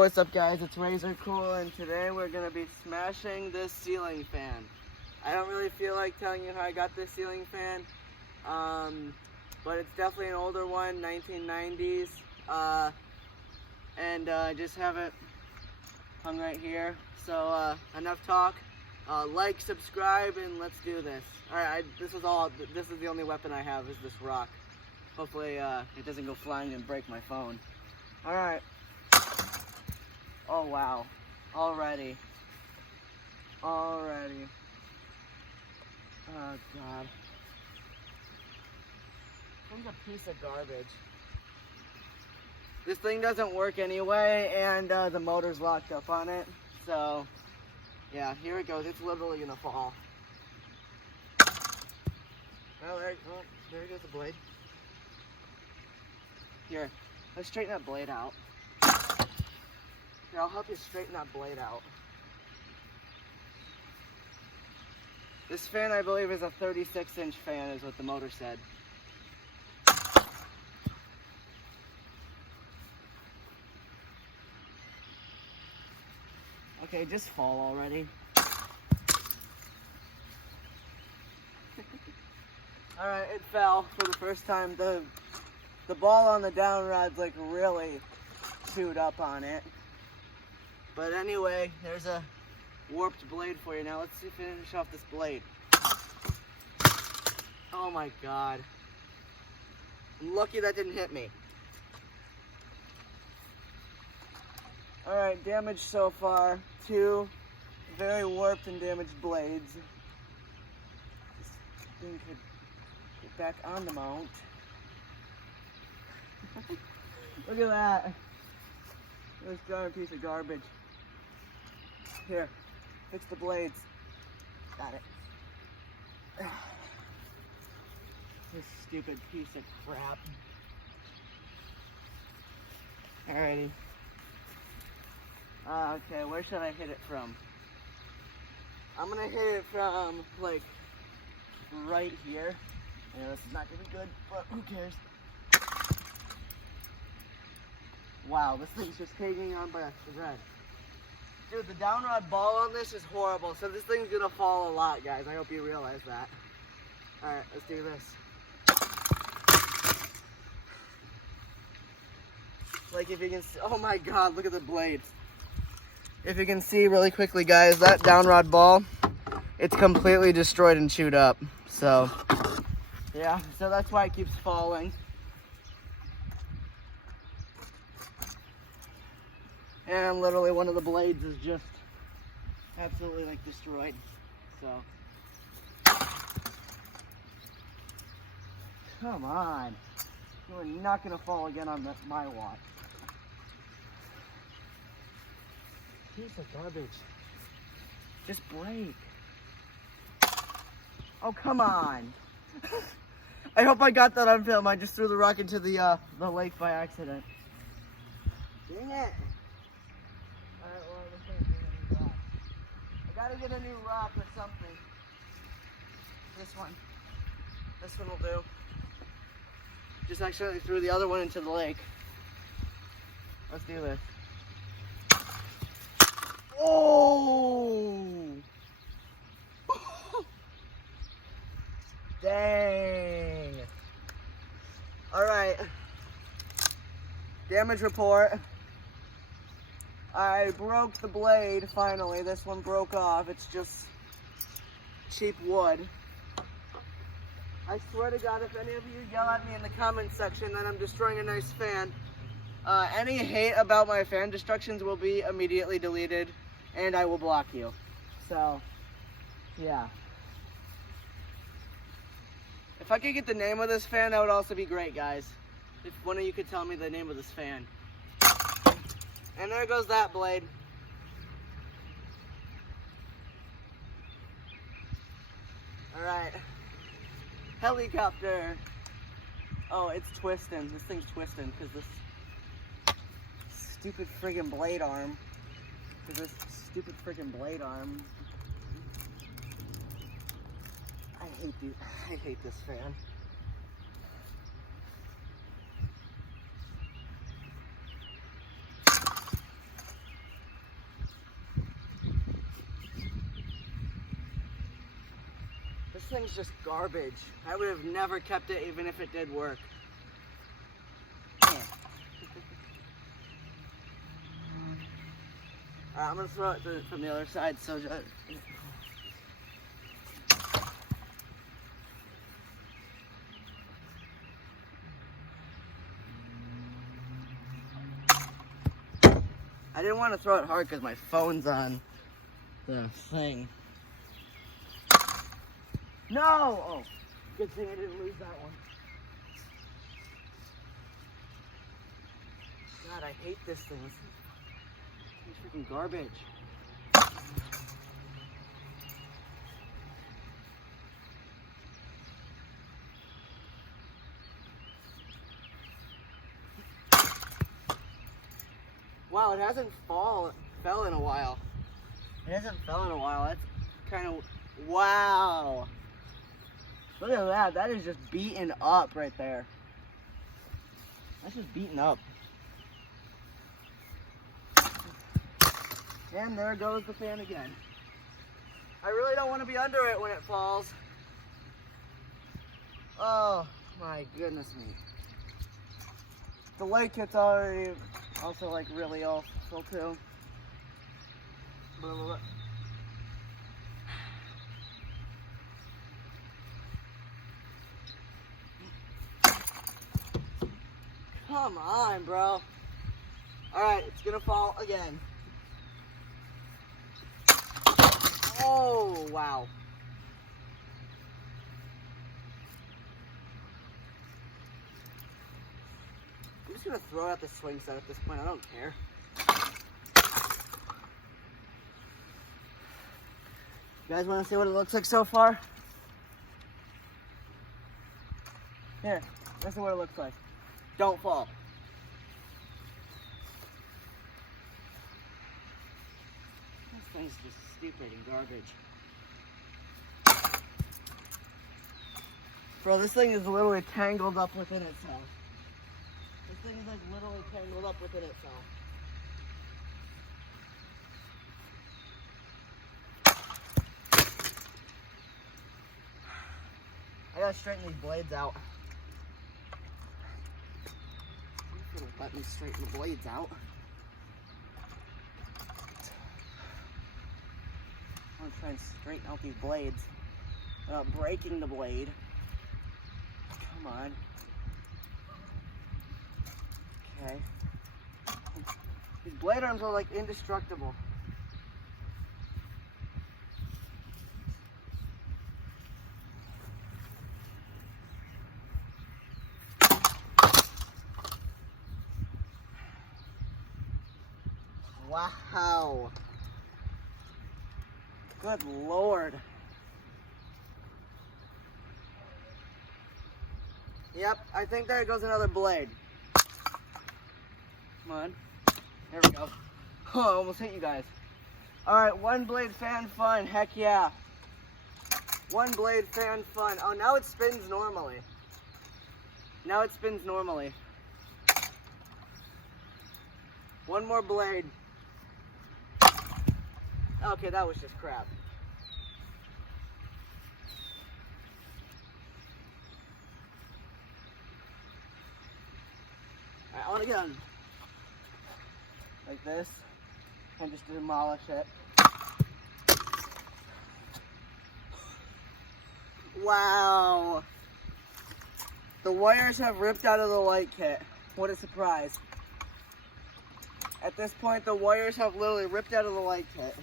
What's up guys, it's Razor Cool and today we're going to be smashing this ceiling fan. I don't really feel like telling you how I got this ceiling fan, but it's definitely an older one, 1990s, and I just have it hung right here. So enough talk, like, subscribe, and let's do this. Alright, this is the only weapon I have is this rock. Hopefully it doesn't go flying and break my phone. Alright. Oh wow, already. Oh god. It's a piece of garbage. This thing doesn't work anyway, and the motor's locked up on it. So, yeah, here it goes. It's literally gonna fall. Oh, there goes the blade. Here, let's straighten that blade out. Here, I'll help you straighten that blade out. This fan, I believe, is a 36-inch fan, is what the motor said. Okay, just fall already. Alright, it fell for the first time. The ball on the down rod's like really chewed up on it. But anyway, there's a warped blade for you. Now let's see if we finish off this blade. Oh my god. I'm lucky that didn't hit me. Alright, damage so far. 2 very warped and damaged blades. This thing could get back on the mount. Look at that. This giant piece of garbage. Here, fix the blades. Got it. This stupid piece of crap. Alrighty. Okay, where should I hit it from? I'm gonna hit it from, like, right here. I know this is not gonna be good, but who cares? Wow, this thing's just hanging on by a thread. Dude, the downrod ball on this is horrible, so this thing's gonna fall a lot, guys. I hope you realize that. Alright, let's do this. Like, if you can see, oh my god, look at the blades. If you can see really quickly, guys, that downrod ball, it's completely destroyed and chewed up. So, yeah, so that's why it keeps falling. And literally one of the blades is just absolutely like destroyed. So, come on. You're not gonna fall again on my watch. Piece of garbage. Just break. Oh, come on. I hope I got that on film. I just threw the rock into the lake by accident. Dang it. Alright, well, this thing's getting a new rock. I gotta get a new rock or something. This one. This one will do. Just accidentally threw the other one into the lake. Let's do this. Oh! Dang. Alright. Damage report. I broke the blade finally. This one broke off. It's just cheap wood. I swear to God, if any of you yell at me in the comments section that I'm destroying a nice fan, any hate about my fan destructions will be immediately deleted, and I will block you. So, yeah. If I could get the name of this fan, that would also be great, guys. If one of you could tell me the name of this fan. And there goes that blade. Alright. Helicopter. Oh, it's twisting. This thing's twisting because this stupid friggin' blade arm. I hate this fan. thing's just garbage. I would have never kept it even if it did work. Alright, I'm gonna throw it from the other side so I didn't want to throw it hard because my phone's on the thing. No! Oh, good thing I didn't lose that one. God, I hate this thing. It's freaking garbage. Wow, it hasn't fell in a while. It hasn't fell in a while. That's kind of, wow. Look at that. That is just beaten up right there. That's just beaten up. And there goes the fan again. I really don't want to be under it when it falls. Oh my goodness me. The light kit's already also like really awful too. Blah, blah, blah. Come on, bro. Alright, it's gonna fall again. Oh, wow. I'm just gonna throw out the swing set at this point. I don't care. You guys wanna see what it looks like so far? Here, this is what it looks like. Don't fall. This thing's just stupid and garbage. Bro, this thing is literally tangled up within itself. This thing is like literally tangled up within itself. I gotta straighten these blades out. Let me straighten the blades out. I'm gonna try and straighten out these blades without breaking the blade. Come on. Okay. These blade arms are like indestructible. Wow. Good Lord. Yep, I think there goes another blade. Come on. There we go. Oh, I almost hit you guys. Alright, one blade fan fun. Heck yeah. One blade fan fun. Oh, now it spins normally. Now it spins normally. One more blade. Okay, that was just crap. Alright, on again. Like this. And just demolish it. Wow. The wires have ripped out of the light kit. What a surprise. At this point, the wires have literally ripped out of the light kit.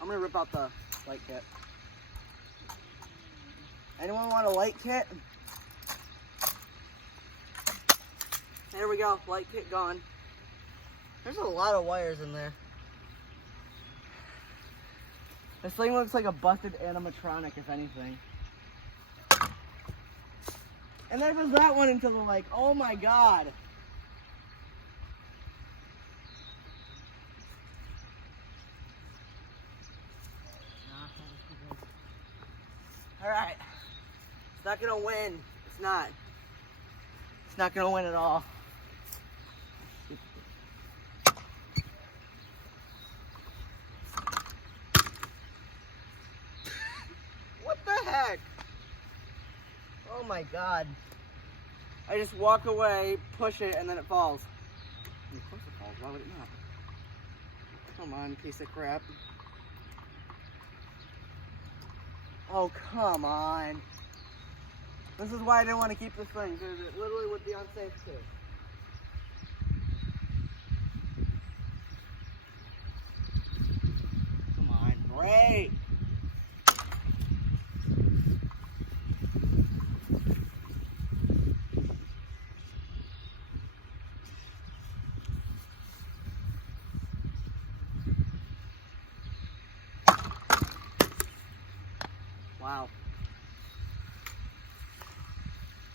I'm gonna rip out the light kit. Anyone want a light kit? There we go, light kit gone. There's a lot of wires in there. This thing looks like a busted animatronic, if anything. And there goes that one into the lake. Oh my God. All right. It's not gonna win. It's not. It's not gonna win at all. heck? Oh my God. I just walk away, push it, and then it falls. Of course it falls. Why would it not? Come on, piece of crap. Oh, come on. This is why I didn't want to keep this thing, because it literally would be unsafe too. Come on, break. Wow.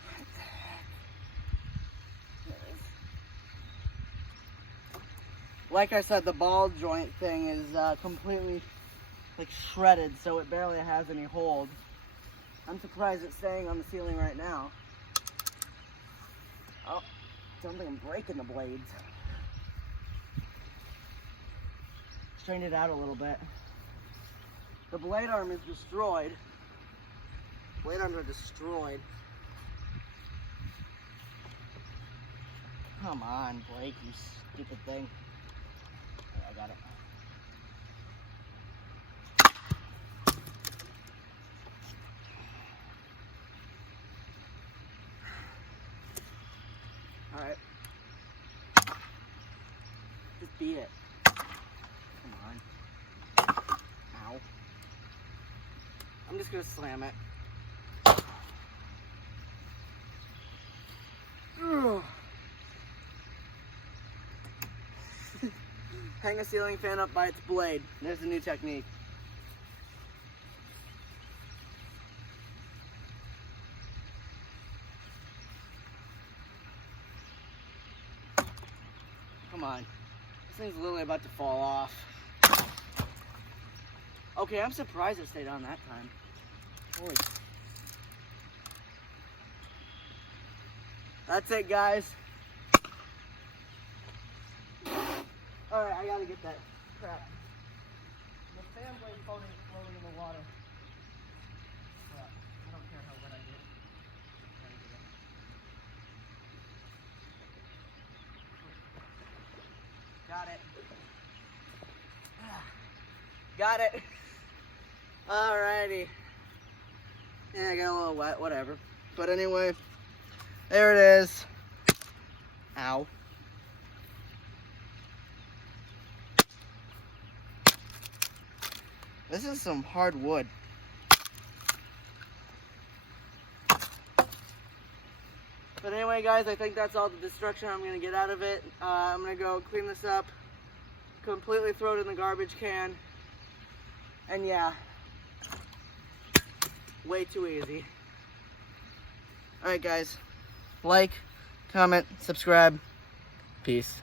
What the heck? There it is. Like I said, the ball joint thing is completely like shredded, so it barely has any hold. I'm surprised it's staying on the ceiling right now. Oh, sounds like I'm breaking the blades. Strained it out a little bit. The blade arm is destroyed. Blade arms are destroyed. Come on, Blake, you stupid thing. Oh, I got it. All right. Just beat it. Come on. Ow. I'm just gonna slam it. Ugh. Hang a ceiling fan up by its blade. There's a new technique. Come on. This thing's literally about to fall off. Okay, I'm surprised it stayed on that time. Holy. That's it, guys. Alright, I gotta get that crap. The fan blade floating in the water. Crap. I don't care how wet I get. Got it. Got it. Alrighty. Yeah, I got a little wet, whatever. But anyway, there it is. Ow. This is some hard wood. But anyway, guys, I think that's all the destruction I'm going to get out of it. I'm going to go clean this up, completely throw it in the garbage can. And yeah, way too easy. Alright, guys, like, comment, subscribe. Peace.